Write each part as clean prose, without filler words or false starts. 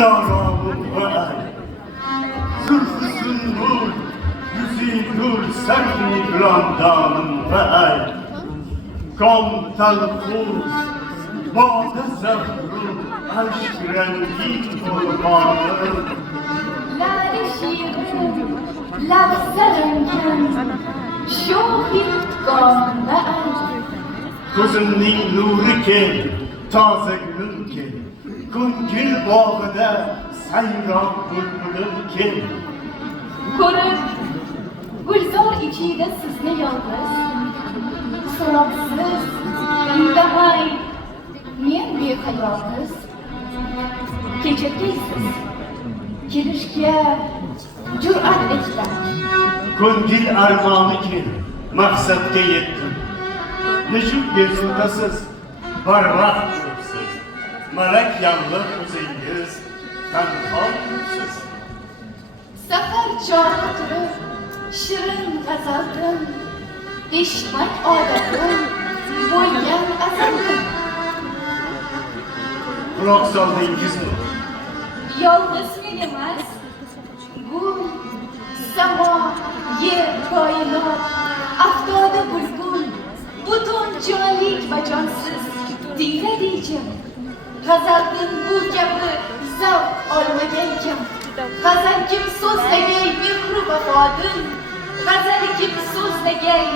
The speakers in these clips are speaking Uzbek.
Yaramın var, zülfüsün nur, yüzü nur, serfi blandanın var. Kom talfuz, bade zehru, aşk rengin kurbanı. لعل شیرین لفظ رنگین شوخی گامده‌اند Gözümün nuru ki, taze gülüm ki, Kuncil bağıda sayran bülbülüm ki. Ko'rib gulzor ichida sizni yolg'iz so'roqsiz indamay men beqayog'iz kechirgaysiz kelishga jur'at etdim Kuncil armağanı ki, maksatga yettim. Nechuk bezudasiz, barvaqt turibsiz, malak yalliq o'zingiz, tanho yuribsiz. safar chog'i turib shirin g'azaldim eshitmak odatim bo'lgan azaldim Quloq soldingizmi? yolg'iz men emas gul samo yer koinot aftoda bulbul butun jonlik va jonsiz tingladi ichim g'azaldan bu kabi zavq olmagan kim g'azal kim so'zlagay mehru vafodin g'azal kim so'zlagay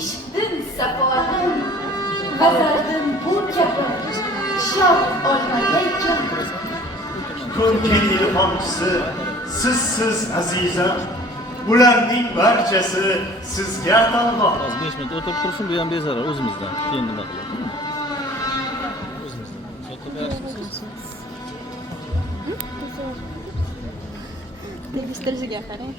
ishqdin safodin g'azaldan bu kabi shavq olmagan kim Kuncil ilhomchisi, sizsiz azizam. Bularning barchasi sizga atalmoq. Az 5 minut o'tirib tursin, bu ham bezarar o'zimizdan. Keyin nima qiladi? O'zimizdan. O'tirib Tegishtirishiga qarang.